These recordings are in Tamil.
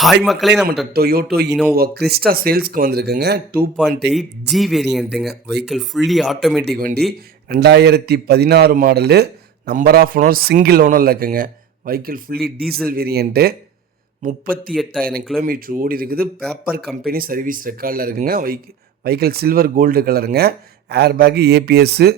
ஹாய் மக்களே, நம்மகிட்ட டொயோட்டோ இனோவா கிறிஸ்டா சேல்ஸ்க்கு வந்திருக்குங்க. 2.8G வேரியண்ட்டுங்க. வெஹிக்கிள் ஃபுல்லி ஆட்டோமேட்டிக் வண்டி. 2016 model. Number of owner single ஓனரில் இருக்குங்க. Vehicle fully diesel variant. 38,000 kilometre ஓடி இருக்குது. பேப்பர் கம்பெனி சர்வீஸ் ரெக்கார்டில் இருக்குங்க. வெஹிக்கிள் சில்வர் கோல்டு கலருங்க. ஏர் பேக்கு, ஏபிஎஸ்ஸு,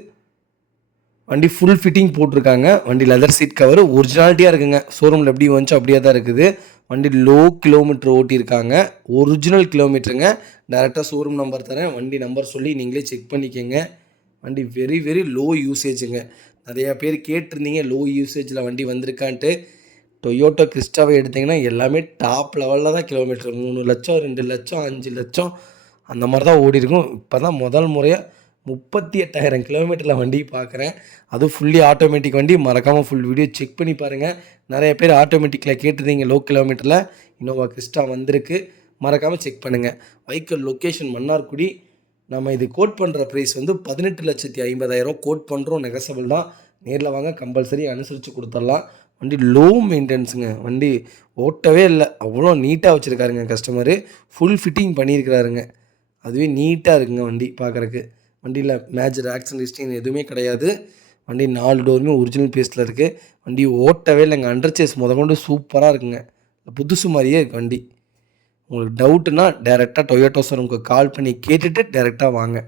வண்டி ஃபுல் ஃபிட்டிங் போட்டிருக்காங்க. வண்டி லெதர் சீட் கவர் ஒரிஜினாலிட்டியாக இருக்குங்க. ஷோரூமில் எப்படி வந்துச்சோ அப்படியே தான் இருக்குது. வண்டி லோ கிலோமீட்டர் ஓட்டியிருக்காங்க. ஒரிஜினல் கிலோமீட்டருங்க. டேரெக்டாக ஷோரூம் நம்பர் தரேன். வண்டி நம்பர் சொல்லி நீங்களே செக் பண்ணிக்கோங்க. வண்டி வெரி வெரி லோ யூசேஜுங்க. நிறையா பேர் கேட்டிருந்தீங்க லோ யூசேஜில் வண்டி வந்திருக்கான்ட்டு. டொயோட்டோ கிறிஸ்டாவை எடுத்திங்கன்னா எல்லாமே டாப் லெவலில் தான் கிலோமீட்டர் 3 லட்சம் 2 லட்சம் 5 லட்சம் அந்த மாதிரி தான் ஓடி இருக்கும். இப்போ தான் முதல் முறையாக 38,000 கிலோமீட்டரில் வண்டி பார்க்குறேன். அதுவும் ஃபுல்லி ஆட்டோமேட்டிக் வண்டி. மறக்காமல் ஃபுல் வீடியோ செக் பண்ணி பாருங்கள். நிறைய பேர் ஆட்டோமேட்டிக்கில் கேட்டிருந்தீங்க. லோ கிலோமீட்டரில் இனோவா கிறிஸ்டா வந்திருக்கு. மறக்காமல் செக் பண்ணுங்கள். Vehicle location Mannargudi. நம்ம இது கோட் பண்ணுற ப்ரைஸ் வந்து 18,50,000 கோட் பண்ணுறோம். நெகசபிள் தான். நேரில் வாங்க, கம்பல்சரி அனுசரித்து கொடுத்துடலாம். வண்டி லோ மெயின்டெனன்ஸுங்க. வண்டி ஓட்டவே இல்லை, அவ்வளோ நீட்டாக வச்சுருக்காருங்க கஸ்டமரு. ஃபுல் ஃபிட்டிங் பண்ணியிருக்கிறாருங்க. அதுவே நீட்டாக இருக்குங்க வண்டி பார்க்குறக்கு. வண்டியில் மேஜர் ஆக்சிடென்ட் ஹிஸ்ட்ரின்னு எதுவுமே கிடையாது. வண்டி 4 டோருமே ஒரிஜினல் பேஸ்ட்டில் இருக்குது. வண்டி ஓட்டவே இல்லைங்க. அண்டர் சேஸ் முதற்கொண்டு சூப்பராக இருக்குங்க. புதுசு மாதிரியே இருக்குது வண்டி. உங்களுக்கு டவுட்டுன்னா டேரெக்டாக டொயோட்டோ ஷோரூமுக்கு கால் பண்ணி கேட்டுட்டு டேரெக்டாக வாங்க.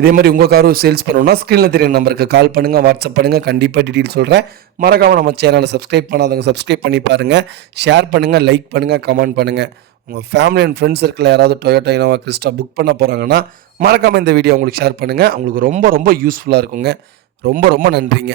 இதே மாதிரி உங்கள் காரும் சேல்ஸ் பண்ணணும்னா ஸ்க்ரீனில் தெரியும் நம்பருக்கு கால் பண்ணுங்கள், வாட்ஸ்அப் பண்ணுங்கள். கண்டிப்பாக டீட்டெயில் சொல்கிறேன். மறக்காமல் நம்ம சேனலை சப்ஸ்கிரைப் பண்ணாதவங்க சப்ஸ்கிரைப் பண்ணி பாருங்கள். ஷேர் பண்ணுங்கள், லைக் பண்ணுங்கள், கமெண்ட் பண்ணுங்கள். உங்கள் ஃபேமிலி அண்ட் ஃப்ரெண்ட்ஸ் சர்க்கிளில் யாராவது டொயோட்டோ இனோவா கிறிஸ்டா புக் பண்ண போகிறாங்கன்னா மறக்காமல் இந்த வீடியோ உங்களுக்கு ஷேர் பண்ணுங்கள். அவங்களுக்கு ரொம்ப ரொம்ப யூஸ்ஃபுல்லாக இருக்குங்க. ரொம்ப ரொம்ப நன்றிங்க.